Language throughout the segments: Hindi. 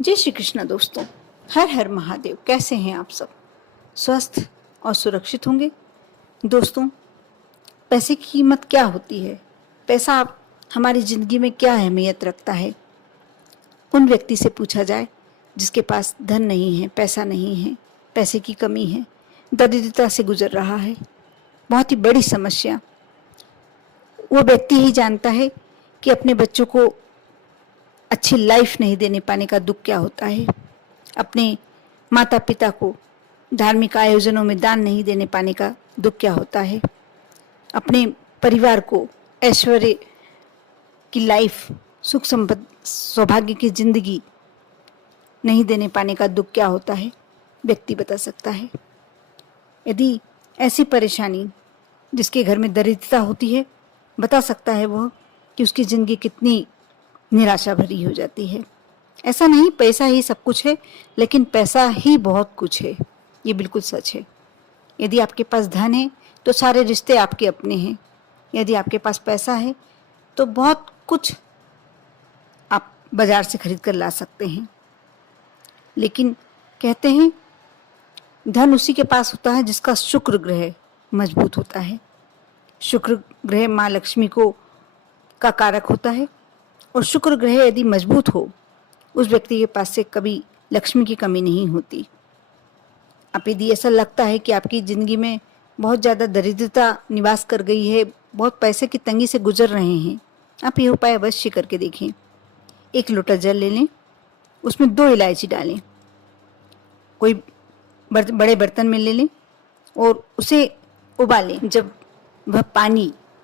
जय श्री कृष्ण दोस्तों। हर हर महादेव। कैसे हैं आप सब? स्वस्थ और सुरक्षित होंगे। दोस्तों, पैसे की कीमत क्या होती है? पैसा हमारी ज़िंदगी में क्या अहमियत रखता है? उन व्यक्ति से पूछा जाए जिसके पास धन नहीं है, पैसा नहीं है, पैसे की कमी है, दरिद्रता से गुजर रहा है, बहुत ही बड़ी समस्या। वो व्यक्ति ही जानता है कि अपने बच्चों को अच्छी लाइफ नहीं देने पाने का दुख क्या होता है, अपने माता पिता को धार्मिक आयोजनों में दान नहीं देने पाने का दुख क्या होता है, अपने परिवार को ऐश्वर्य की लाइफ, सुख संपत्ति, सौभाग्य की जिंदगी नहीं देने पाने का दुख क्या होता है, व्यक्ति बता सकता है। यदि ऐसी परेशानी जिसके घर में दरिद्रता होती है, बता सकता है वह कि उसकी ज़िंदगी कितनी निराशा भरी हो जाती है। ऐसा नहीं पैसा ही सब कुछ है, लेकिन पैसा ही बहुत कुछ है, ये बिल्कुल सच है। यदि आपके पास धन है तो सारे रिश्ते आपके अपने हैं। यदि आपके पास पैसा है तो बहुत कुछ आप बाजार से खरीद कर ला सकते हैं। लेकिन कहते हैं धन उसी के पास होता है जिसका शुक्र ग्रह मजबूत होता है। शुक्र ग्रह माँ लक्ष्मी को का कारक होता है, और शुक्र ग्रह यदि मजबूत हो, उस व्यक्ति के पास से कभी लक्ष्मी की कमी नहीं होती। आप यदि ऐसा लगता है कि आपकी ज़िंदगी में बहुत ज़्यादा दरिद्रता निवास कर गई है, बहुत पैसे की तंगी से गुजर रहे हैं, आप ये उपाय अवश्य करके देखें। 1 लोटा जल ले लें, उसमें 2 इलायची डालें, कोई बड़े बर्तन में ले लें और उसे उबालें। जब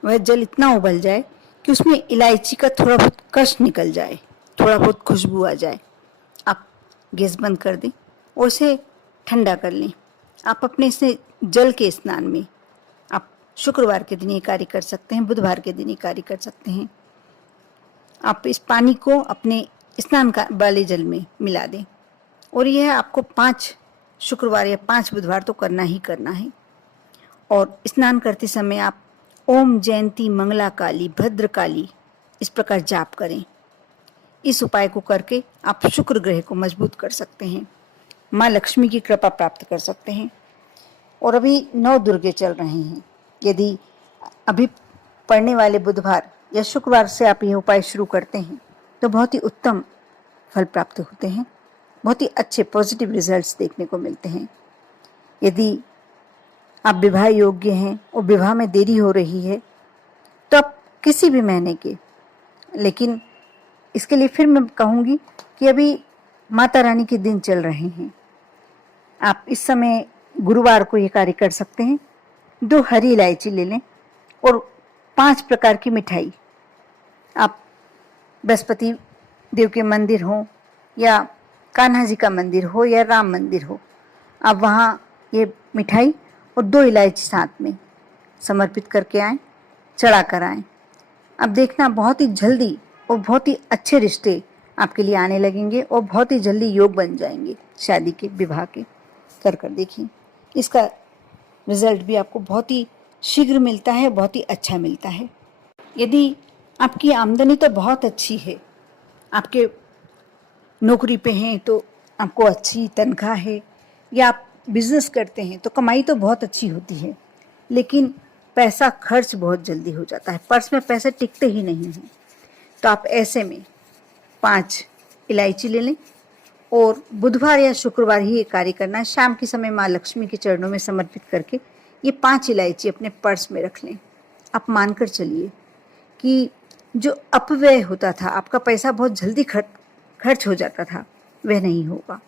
वह जल इतना उबल जाए कि उसमें इलायची का थोड़ा बहुत कष्ट निकल जाए, थोड़ा बहुत खुशबू आ जाए, आप गैस बंद कर दें और उसे ठंडा कर लें। आप अपने इसे जल के स्नान में आप शुक्रवार के दिन ये कार्य कर सकते हैं, बुधवार के दिन ये कार्य कर सकते हैं। आप इस पानी को अपने स्नान का वाले जल में मिला दें, और यह आपको 5 शुक्रवार या 5 बुधवार तो करना ही करना है। और स्नान करते समय आप ओम जयंती मंगला काली भद्र काली इस प्रकार जाप करें। इस उपाय को करके आप शुक्र ग्रह को मजबूत कर सकते हैं, माँ लक्ष्मी की कृपा प्राप्त कर सकते हैं। और अभी 9 दुर्गे चल रहे हैं। यदि अभी पड़ने वाले बुधवार या शुक्रवार से आप यह उपाय शुरू करते हैं तो बहुत ही उत्तम फल प्राप्त होते हैं, बहुत ही अच्छे पॉजिटिव रिजल्ट्स देखने को मिलते हैं। यदि आप विवाह योग्य हैं और विवाह में देरी हो रही है तो आप किसी भी महीने के, लेकिन इसके लिए फिर मैं कहूँगी कि अभी माता रानी के दिन चल रहे हैं, आप इस समय गुरुवार को ये कार्य कर सकते हैं। 2 हरी इलायची ले लें और 5 प्रकार की मिठाई, आप बृहस्पति देव के मंदिर हो या कान्हा जी का मंदिर हो या राम मंदिर हो, आप वहाँ ये मिठाई और 2 इलायची साथ में समर्पित करके आएँ, चढ़ा कर आएँ। अब देखना बहुत ही जल्दी और बहुत ही अच्छे रिश्ते आपके लिए आने लगेंगे और बहुत ही जल्दी योग बन जाएंगे शादी के, विवाह के। कर देखिए, इसका रिजल्ट भी आपको बहुत ही शीघ्र मिलता है, बहुत ही अच्छा मिलता है। यदि आपकी आमदनी तो बहुत अच्छी है, आपके नौकरी पे हैं तो आपको अच्छी तनख्वाह है, या आप बिजनेस करते हैं तो कमाई तो बहुत अच्छी होती है, लेकिन पैसा खर्च बहुत जल्दी हो जाता है, पर्स में पैसे टिकते ही नहीं हैं, तो आप ऐसे में 5 इलायची ले लें और बुधवार या शुक्रवार ही ये कार्य करना है। शाम के समय माँ लक्ष्मी के चरणों में समर्पित करके ये 5 इलायची अपने पर्स में रख लें। आप मानकर चलिए कि जो अपव्यय होता था, आपका पैसा बहुत जल्दी खर्च हो जाता था, वह नहीं होगा।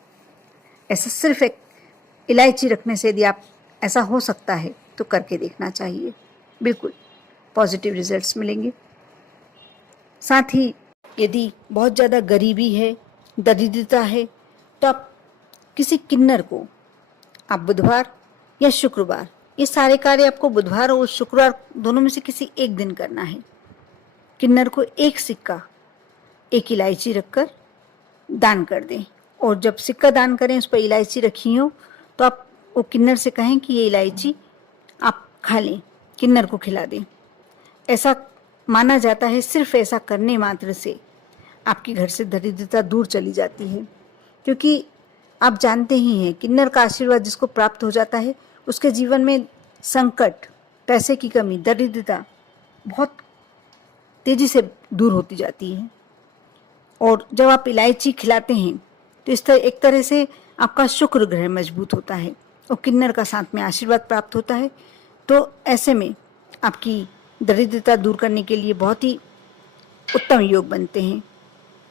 ऐसा सिर्फ एक इलायची रखने से यदि आप ऐसा हो सकता है तो करके देखना चाहिए, बिल्कुल पॉजिटिव रिजल्ट्स मिलेंगे। साथ ही यदि बहुत ज़्यादा गरीबी है, दरिद्रता है, तो आप किसी किन्नर को आप बुधवार या शुक्रवार, ये सारे कार्य आपको बुधवार और शुक्रवार दोनों में से किसी एक दिन करना है। किन्नर को 1 सिक्का 1 इलायची रखकर दान कर दें, और जब सिक्का दान करें उस पर इलायची रखी हो तो आप वो किन्नर से कहें कि ये इलायची आप खा लें, किन्नर को खिला दें। ऐसा माना जाता है सिर्फ ऐसा करने मात्र से आपके घर से दरिद्रता दूर चली जाती है। क्योंकि आप जानते ही हैं किन्नर का आशीर्वाद जिसको प्राप्त हो जाता है उसके जीवन में संकट, पैसे की कमी, दरिद्रता बहुत तेजी से दूर होती जाती है। और जब आप इलायची खिलाते हैं तो एक तरह से आपका शुक्र ग्रह मजबूत होता है और किन्नर का साथ में आशीर्वाद प्राप्त होता है। तो ऐसे में आपकी दरिद्रता दूर करने के लिए बहुत ही उत्तम योग बनते हैं।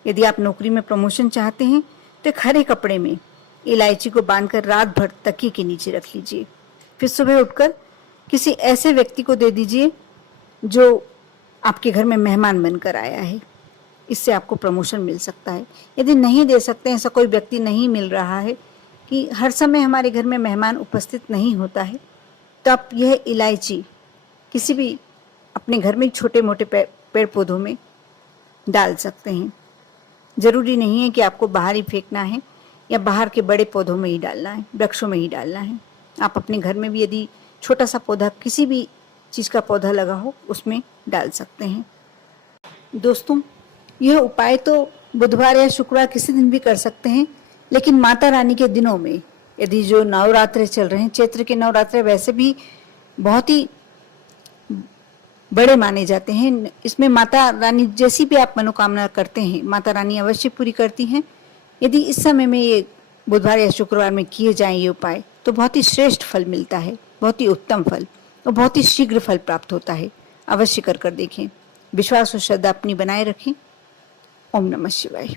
यदि आप नौकरी में प्रमोशन चाहते हैं तो एक हरे कपड़े में इलायची को बांधकर रात भर तकिए के नीचे रख लीजिए, फिर सुबह उठकर किसी ऐसे व्यक्ति को दे दीजिए जो आपके घर में मेहमान बनकर आया है। इससे आपको प्रमोशन मिल सकता है। यदि नहीं दे सकते, ऐसा कोई व्यक्ति नहीं मिल रहा है कि हर समय हमारे घर में मेहमान उपस्थित नहीं होता है, तो आप यह इलायची किसी भी अपने घर में छोटे मोटे पेड़ पौधों में डाल सकते हैं। ज़रूरी नहीं है कि आपको बाहर ही फेंकना है या बाहर के बड़े पौधों में ही डालना है, वृक्षों में ही डालना है। आप अपने घर में भी यदि छोटा सा पौधा, किसी भी चीज़ का पौधा लगा हो, उसमें डाल सकते हैं। दोस्तों, यह उपाय तो बुधवार या शुक्रवार किसी दिन भी कर सकते हैं, लेकिन माता रानी के दिनों में, यदि जो नवरात्रे चल रहे हैं, चैत्र के नवरात्रे वैसे भी बहुत ही बड़े माने जाते हैं। इसमें माता रानी जैसी भी आप मनोकामना करते हैं, माता रानी अवश्य पूरी करती हैं। यदि इस समय में ये बुधवार या शुक्रवार में किए जाएं ये उपाय, तो बहुत ही श्रेष्ठ फल मिलता है, बहुत ही उत्तम फल और बहुत ही शीघ्र फल प्राप्त होता है। अवश्य कर देखें। विश्वास और श्रद्धा अपनी बनाए रखें। ओम नमः शिवाय।